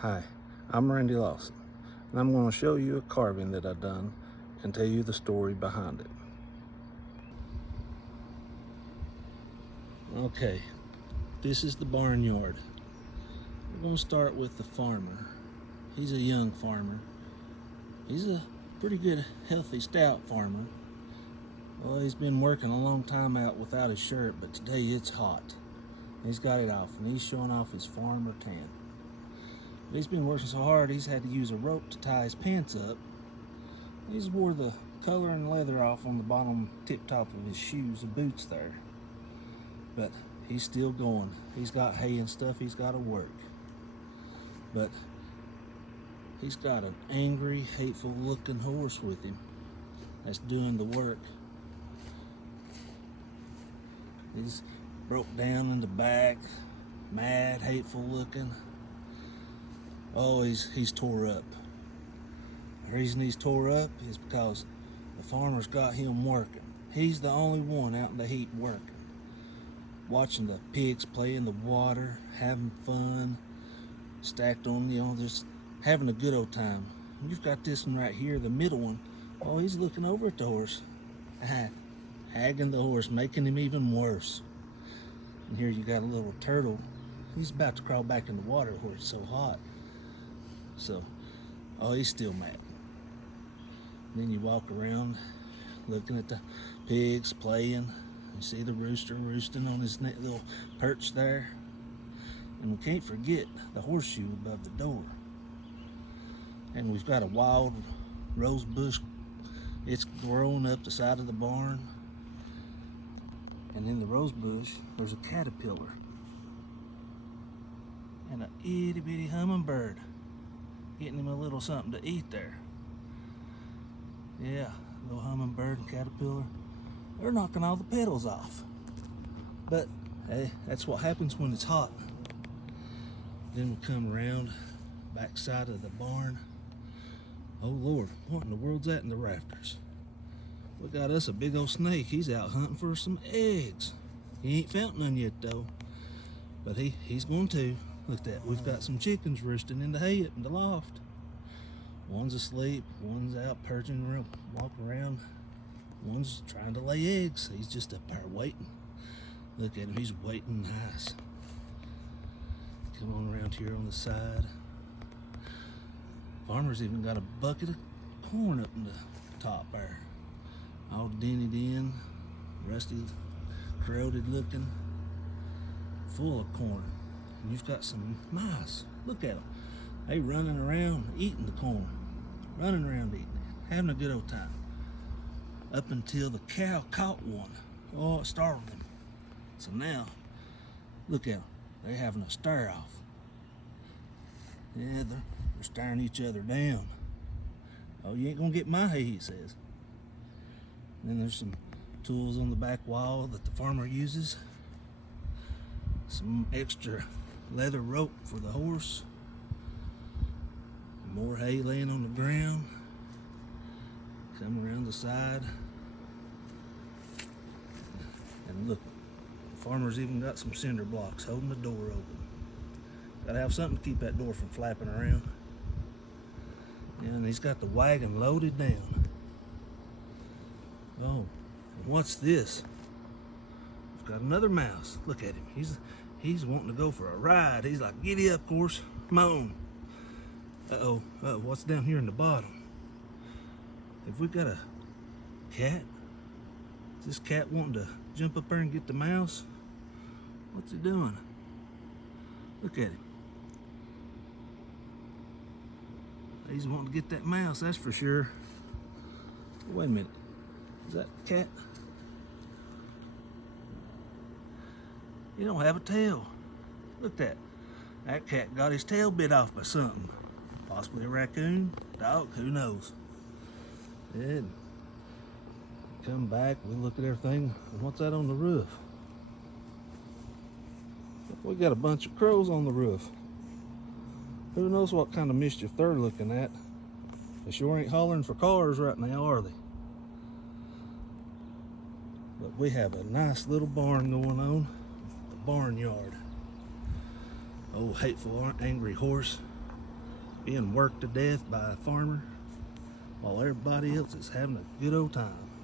Hi, I'm Randy Lawson, and I'm going to show you a carving that I've done and tell you the story behind it. Okay, this is the barnyard. We're going to start with the farmer. He's a young farmer. He's a pretty good, healthy, stout farmer. Well, he's been working a long time out without his shirt, but today it's hot. He's got it off, and he's showing off his farmer tan. But he's been working so hard, he's had to use a rope to tie his pants up. He's wore the color and leather off on the bottom tip top of his shoes, the boots there. But he's still going. He's got hay and stuff he's got to work. But he's got an angry, hateful looking horse with him that's doing the work. He's broke down in the back, mad, hateful looking. Oh, he's tore up. The reason he's tore up is because the farmer's got him working. He's the only one out in the heat working. Watching the pigs play in the water, having fun, stacked on, just having a good old time. And you've got this one right here, the middle one. Oh, he's looking over at the horse, hagging the horse, making him even worse. And here you got a little turtle. He's about to crawl back in the water where it's so hot. So, oh, he's still mad. And then you walk around looking at the pigs playing. You see the rooster roosting on his little perch there. And we can't forget the horseshoe above the door. And we've got a wild rose bush. It's growing up the side of the barn. And in the rose bush, there's a caterpillar. And an itty bitty hummingbird getting him a little something to eat there. Yeah, little hummingbird and caterpillar. They're knocking all the petals off. But hey, that's what happens when it's hot. Then we come around back side of the barn. Oh Lord, what in the world's that in the rafters? We got us a big old snake. He's out hunting for some eggs. He ain't found none yet though. But he's going to. Look at that. We've got some chickens roosting in the hay up in the loft. One's asleep, one's out perching around, walking around. One's trying to lay eggs. He's just up there waiting. Look at him, he's waiting nice. Come on around here on the side. Farmer's even got a bucket of corn up in the top there. All dented in, rusty, corroded looking, full of corn. And you've got some mice. Look at them. They running around eating the corn. Running around eating it, having a good old time. Up until the cow caught one. Oh, it startled them. So now, look at them. They're having a stare off. Yeah, they're staring each other down. Oh, you ain't gonna get my hay, he says. And then there's some tools on the back wall that the farmer uses. Some extra leather rope for the horse. More hay laying on the ground. Come around the side. And look, the farmer's even got some cinder blocks holding the door open. Gotta have something to keep that door from flapping around. And he's got the wagon loaded down. Oh, what's this? We've got another mouse. Look at him. He's wanting to go for a ride. He's like, giddy up, horse. Come on. Uh-oh. What's down here in the bottom? Have we got a cat? Is this cat wanting to jump up there and get the mouse? What's he doing? Look at him. He's wanting to get that mouse, that's for sure. Wait a minute. Is that a cat? He don't have a tail. Look at that. That cat got his tail bit off by something. Possibly a raccoon, dog, who knows. And come back, we look at everything. And what's that on the roof? We got a bunch of crows on the roof. Who knows what kind of mischief they're looking at. They sure ain't hollering for cars right now, are they? But we have a nice little barn going on, the barnyard. Oh, hateful, angry horse. being worked to death by a farmer while everybody else is having a good old time.